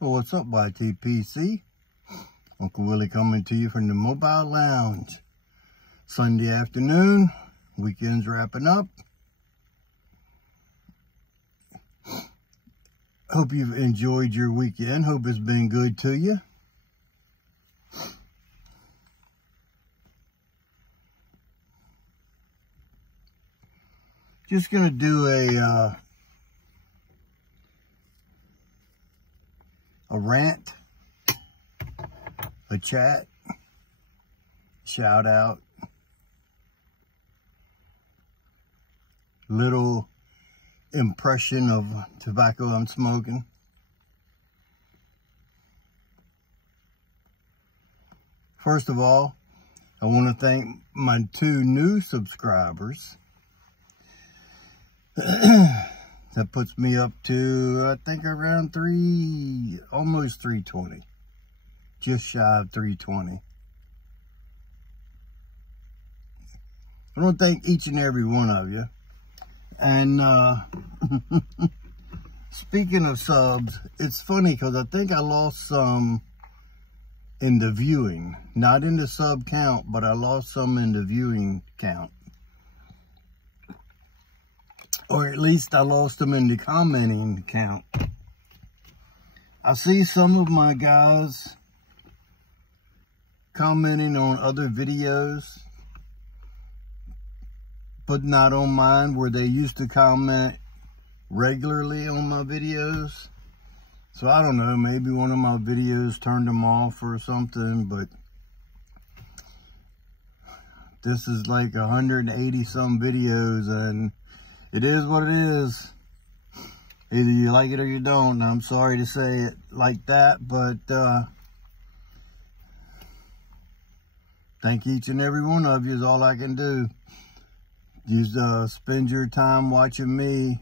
Well, what's up, YTPC? Uncle Willie coming to you from the Mobile Lounge. Sunday afternoon, weekend's wrapping up. Hope you've enjoyed your weekend. Hope it's been good to you. Just gonna do a rant, a chat, shout out, little impression of tobacco I'm smoking. First of all, I want to thank my 2 new subscribers. That puts me up to, I think, around almost 320. Just shy of 320. I want to thank each and every one of you. And speaking of subs, it's funny because I think I lost some in the viewing. Not in the sub count, but I lost some in the viewing count. Or at least I lost them in the commenting count. I see some of my guys commenting on other videos, but not on mine, where they used to comment regularly on my videos. So I don't know, maybe one of my videos turned them off or something, but this is like 180 some videos, and it is what it is. Either you like it or you don't. I'm sorry to say it like that, but thank each and every one of you is all I can do. You spend your time watching me.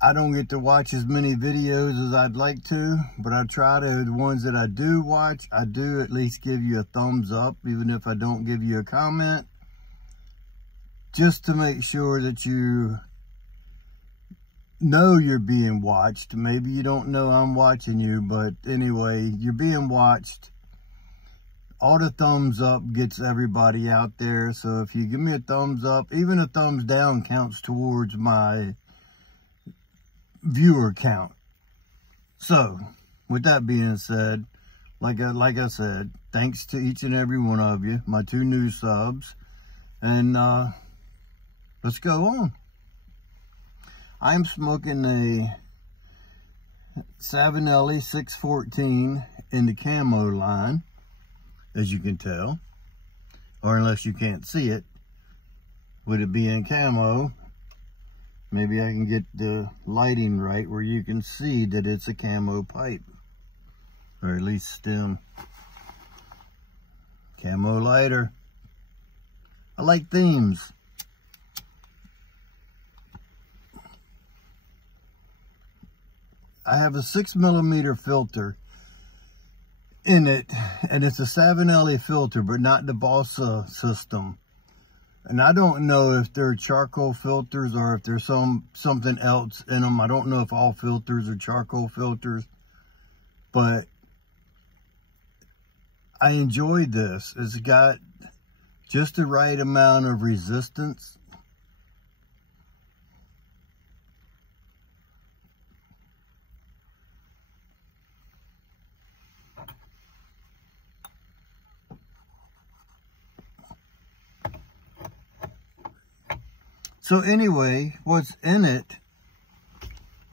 I don't get to watch as many videos as I'd like to, but I try to. The ones that I do watch, I do at least give you a thumbs up, even if I don't give you a comment, just to make sure that you know you're being watched. Maybe you don't know I'm watching you, but anyway, you're being watched. All the thumbs up gets everybody out there. So if you give me a thumbs up, even a thumbs down counts towards my viewer count. So with that being said, like I said, thanks to each and every one of you, my 2 new subs, and let's go on. I'm smoking a Savinelli 614 in the Camo line, as you can tell, or unless you can't see it, with it being Camo, maybe I can get the lighting right where you can see that it's a Camo pipe, or at least stem. Camo lighter. I like themes. I have a 6mm filter in it, and it's a Savinelli filter, but not the Balsa system. And I don't know if they're charcoal filters or if there's something else in them. I don't know if all filters are charcoal filters, but I enjoyed this. It's got just the right amount of resistance. So anyway, what's in it,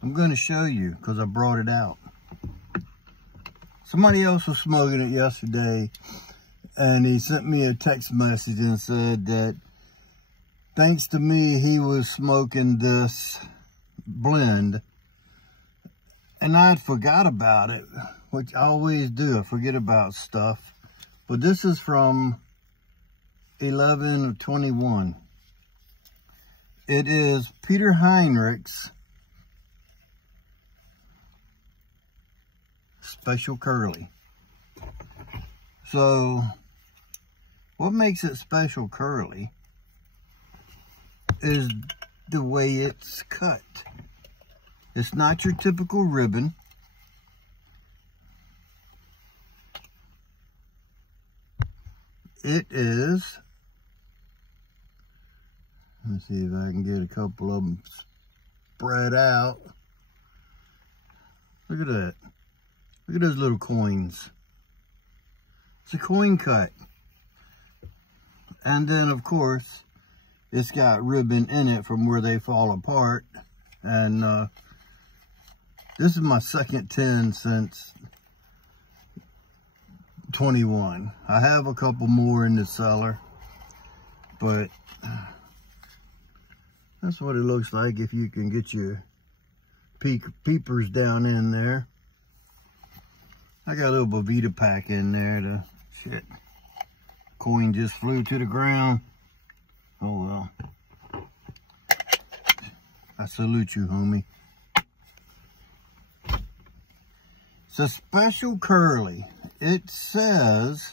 I'm going to show you because I brought it out. Somebody else was smoking it yesterday, and he sent me a text message and said that thanks to me, he was smoking this blend, and I had forgot about it, which I always do. I forget about stuff. But this is from 11/21. It is Peter Heinrich's Special Curly. So, what makes it Special Curly is the way it's cut. It's not your typical ribbon. it is, let's see if I can get a couple of them spread out. Look at that. Look at those little coins. It's a coin cut. And then, of course, it's got ribbon in it from where they fall apart. And this is my second 10 since 21. I have a couple more in the cellar, but that's what it looks like if you can get your peepers down in there. I got a little Bovita pack in there. Shit, coin just flew to the ground. Oh well. I salute you, homie. It's a special curly. It says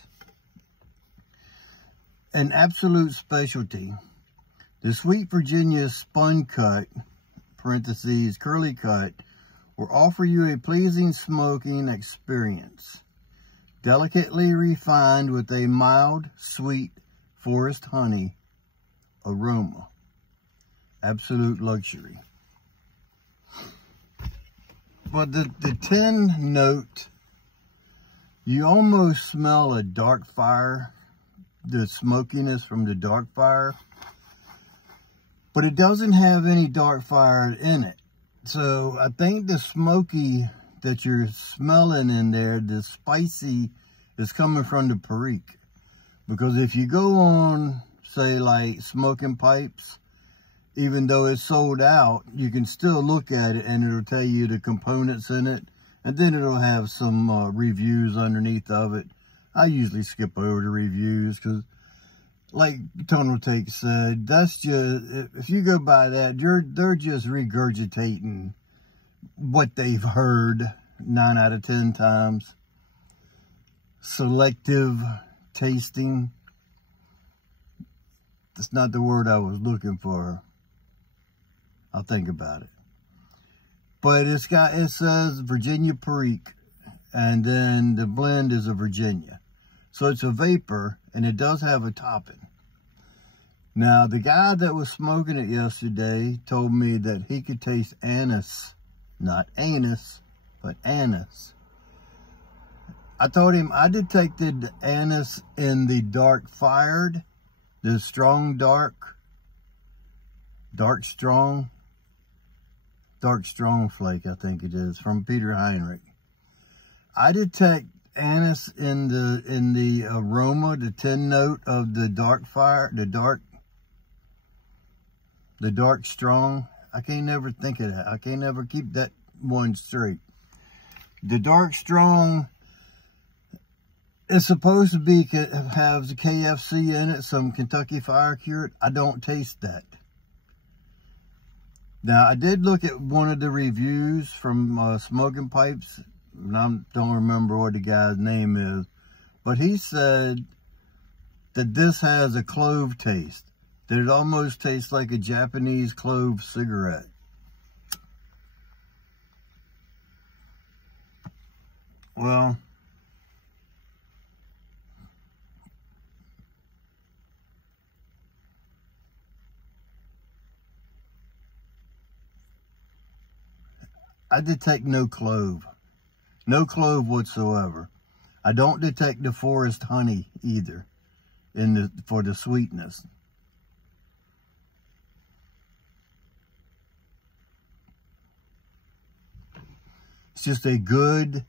an absolute specialty. The Sweet Virginia spun cut, parentheses, curly cut, will offer you a pleasing smoking experience. Delicately refined with a mild, sweet forest honey aroma. Absolute luxury. But the 10 note, you almost smell a dark fire, the smokiness from the dark fire, but it doesn't have any dark fire in it. So I think the smoky that you're smelling in there, the spicy, is coming from the Perique. Because if you go on, say like Smoking Pipes, even though it's sold out, you can still look at it and it'll tell you the components in it. And then it'll have some reviews underneath of it. I usually skip over the reviews because, like Tunnel Take said, that's just, if you go by that, they're just regurgitating what they've heard 9 out of 10 times. Selective tasting. That's not the word I was looking for. I'll think about it. But it says Virginia Perique, and then the blend is a Virginia. So it's a vapor, and it does have a topping. Now, the guy that was smoking it yesterday told me that he could taste anise. Not anus, but anise. I told him I detected anise in the dark fired, the strong dark strong flake, I think it is, from Peter Heinrich. I detect anise in the aroma, the 10 note of the dark fire, the dark strong. I can't never think of that. I can't never keep that one straight. The dark strong is supposed to be, have the KFC in it, some Kentucky Fire Cured. I don't taste that. Now, I did look at one of the reviews from Smoking Pipes, and I don't remember what the guy's name is, but he said that this has a clove taste, that it almost tastes like a Japanese clove cigarette. Well, I detect no clove. No clove whatsoever. I don't detect the forest honey either for the sweetness. It's just a good,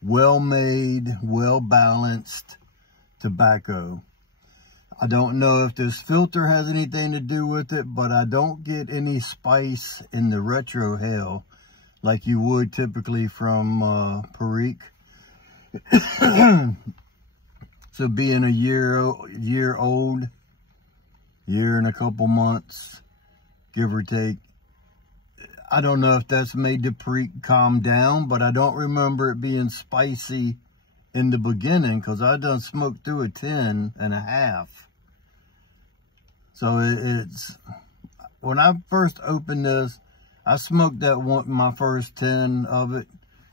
well-made, well-balanced tobacco. I don't know if this filter has anything to do with it, but I don't get any spice in the retro hail like you would typically from Perique. So being a year old, year and a couple months, give or take, I don't know if that's made the Perique calm down, but I don't remember it being spicy in the beginning because I done smoked through a 10.5. So it's, when I first opened this, I smoked that one, my first 10 of it,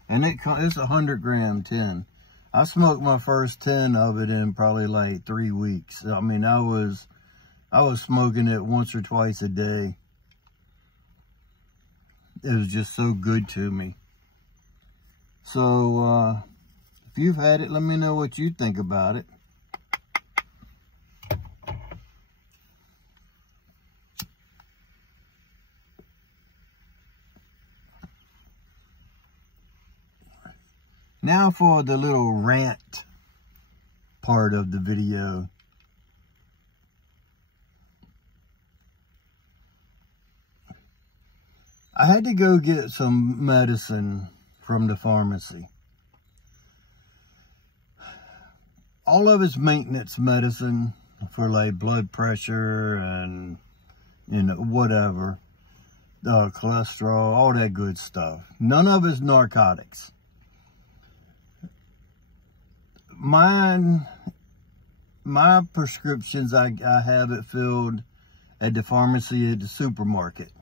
and it's a 100 gram 10. I smoked my first 10 of it in probably like 3 weeks. I mean, I was smoking it once or twice a day. It was just so good to me. So, if you've had it, let me know what you think about it. Now for the little rant part of the video. I had to go get some medicine from the pharmacy. All of it's maintenance medicine for like blood pressure and, you know, whatever. Cholesterol, all that good stuff. None of it's narcotics. My prescriptions, I have it filled at the pharmacy at the supermarket.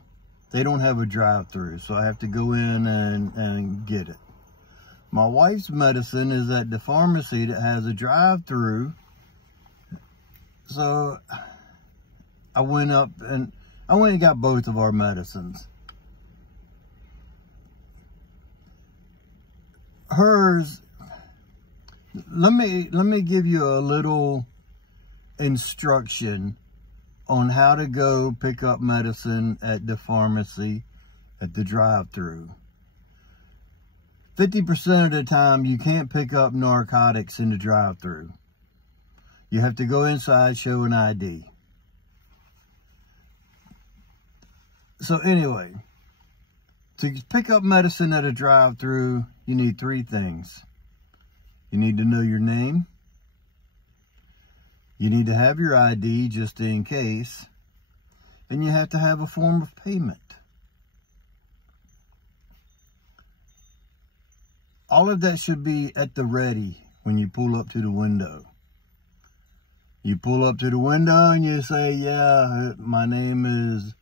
They don't have a drive-through, so I have to go in and get it. My wife's medicine is at the pharmacy that has a drive-through. So I went and got both of our medicines. Hers, let me give you a little instruction on how to go pick up medicine at the pharmacy at the drive-through. 50% of the time, you can't pick up narcotics in the drive-through. You have to go inside, show an ID. So anyway, to pick up medicine at a drive-through, you need 3 things. You need to know your name. You need to have your ID just in case. And you have to have a form of payment. All of that should be at the ready when you pull up to the window. You pull up to the window and you say, yeah, my name is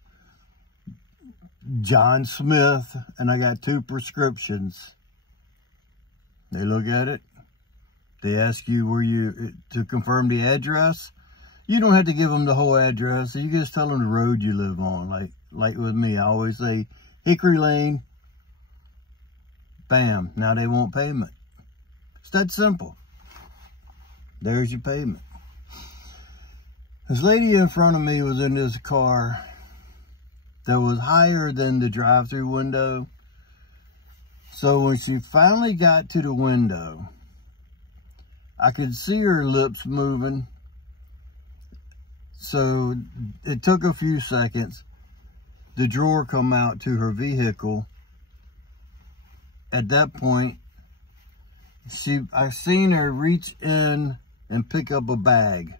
John Smith and I got 2 prescriptions. They look at it. They ask you to confirm the address. You don't have to give them the whole address. You just tell them the road you live on. Like with me, I always say Hickory Lane. Bam, now they want payment. It's that simple. There's your payment. This lady in front of me was in this car that was higher than the drive-through window. So when she finally got to the window, I could see her lips moving. So it took a few seconds. The drawer come out to her vehicle. At that point, I seen her reach in and pick up a bag,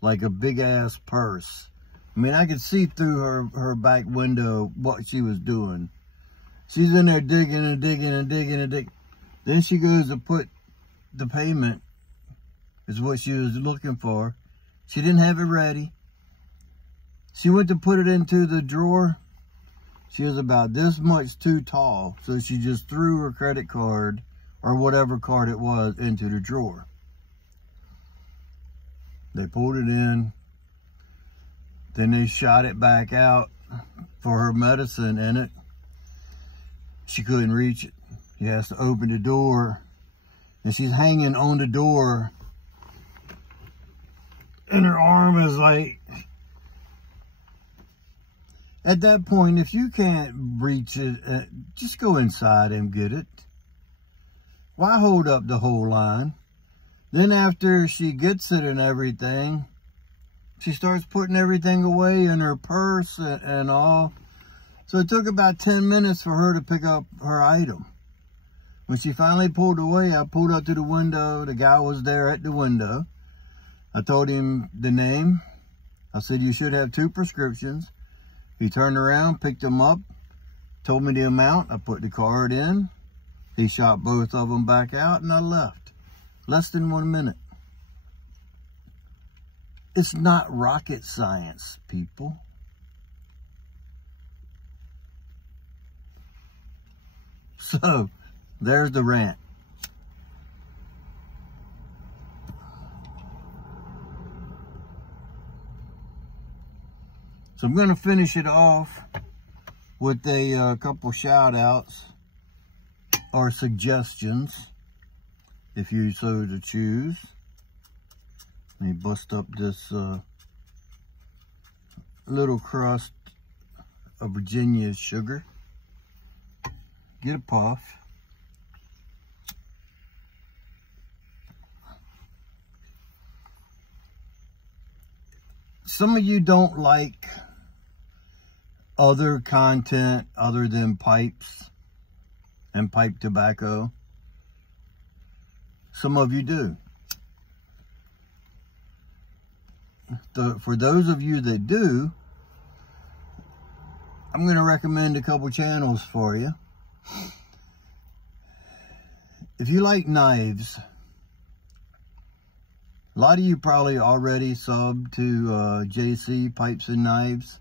like a big ass purse. I mean, I could see through her back window what she was doing. She's in there digging and digging and digging and digging. Then she goes to put the payment, is what she was looking for. She didn't have it ready. She went to put it into the drawer. She was about this much too tall, so she just threw her credit card, or whatever card it was, into the drawer. They pulled it in. Then they shot it back out for her medicine in it. She couldn't reach it. She has to open the door, and she's hanging on the door, and her arm is like... At that point, if you can't reach it, just go inside and get it. Why hold up the whole line? Then after she gets it and everything, she starts putting everything away in her purse and all. So it took about 10 minutes for her to pick up her item. When she finally pulled away, I pulled up to the window. The guy was there at the window. I told him the name. I said, you should have 2 prescriptions. He turned around, picked them up, told me the amount. I put the card in. He shot both of them back out, and I left. Less than 1 minute. It's not rocket science, people. So, there's the rant. So I'm going to finish it off with a couple shout outs or suggestions, if you so to choose. Let me bust up this little crust of Virginia sugar. Get a puff. Some of you don't like other content other than pipes and pipe tobacco. Some of you do. For those of you that do, I'm going to recommend a couple channels for you. If you like knives, a lot of you probably already subbed to JC Pipes and Knives.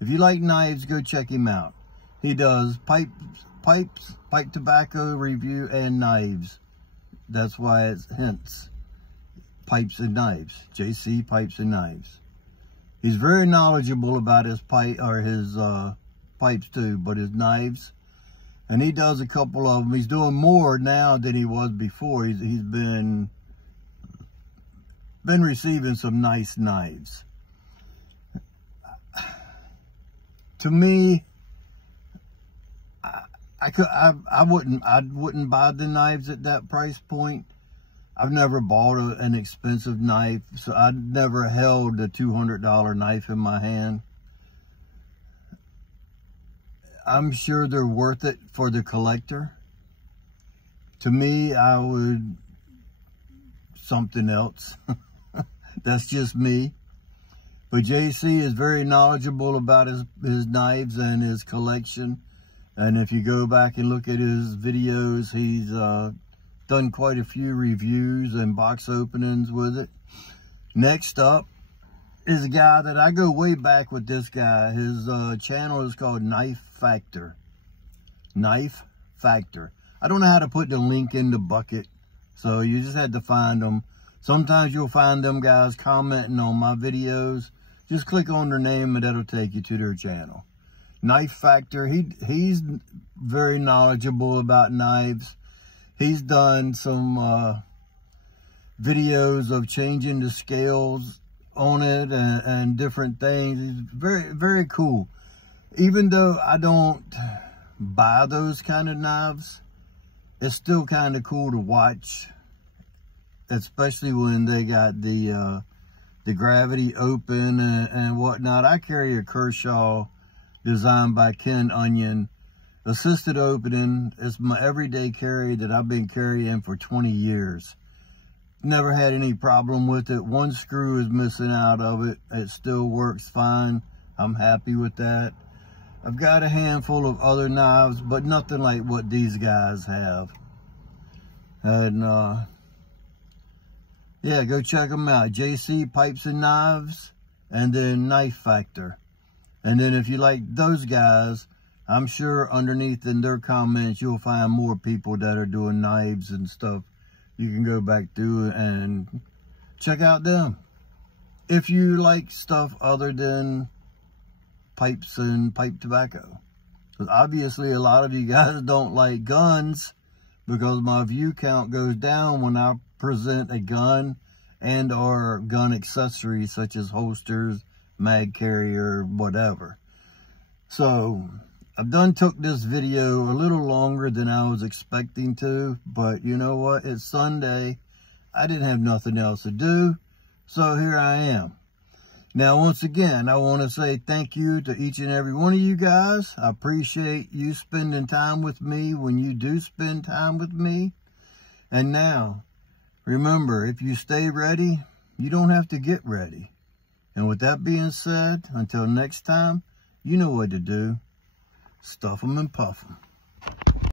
If you like knives, go check him out. He does pipe tobacco review and knives. That's why it's hence Pipes and Knives. JC Pipes and Knives. He's very knowledgeable about his pipe or his pipes too, but his knives. And he does a couple of them. He's doing more now than he was before. He's been receiving some nice knives. To me, I wouldn't buy the knives at that price point. I've never bought an expensive knife, so I never held a $200 knife in my hand. I'm sure they're worth it for the collector. To me, I would something else. That's just me. But JC is very knowledgeable about his knives and his collection. And if you go back and look at his videos, he's done quite a few reviews and box openings with it. Next up is a guy that I go way back with this guy. His channel is called Knife Factor. Knife Factor. I don't know how to put the link in the bucket, so you just had to find them. Sometimes you'll find them guys commenting on my videos. Just click on their name and that'll take you to their channel. Knife Factor, he's very knowledgeable about knives. He's done some videos of changing the scales on it and different things. He's very, very cool. Even though I don't buy those kind of knives, it's still kind of cool to watch, especially when they got the gravity open and whatnot. I carry a Kershaw designed by Ken Onion. Assisted opening is my everyday carry that I've been carrying for 20 years. Never had any problem with it. One screw is missing out of it. It still works fine. I'm happy with that. I've got a handful of other knives, but nothing like what these guys have. And yeah, go check them out. JC Pipes and Knives, and then Knife Factor. And then if you like those guys, I'm sure underneath in their comments, you'll find more people that are doing knives and stuff. You can go back through and check out them. If you like stuff other than pipes and pipe tobacco. Because obviously a lot of you guys don't like guns, because my view count goes down when I present a gun and or gun accessories such as holsters, mag carrier, whatever. So I've took this video a little longer than I was expecting to, but you know what? It's Sunday. I didn't have nothing else to do, so here I am. Now, once again, I want to say thank you to each and every one of you guys. I appreciate you spending time with me when you do spend time with me. And now, remember, if you stay ready, you don't have to get ready. And with that being said, until next time, you know what to do. Stuff them and puff them.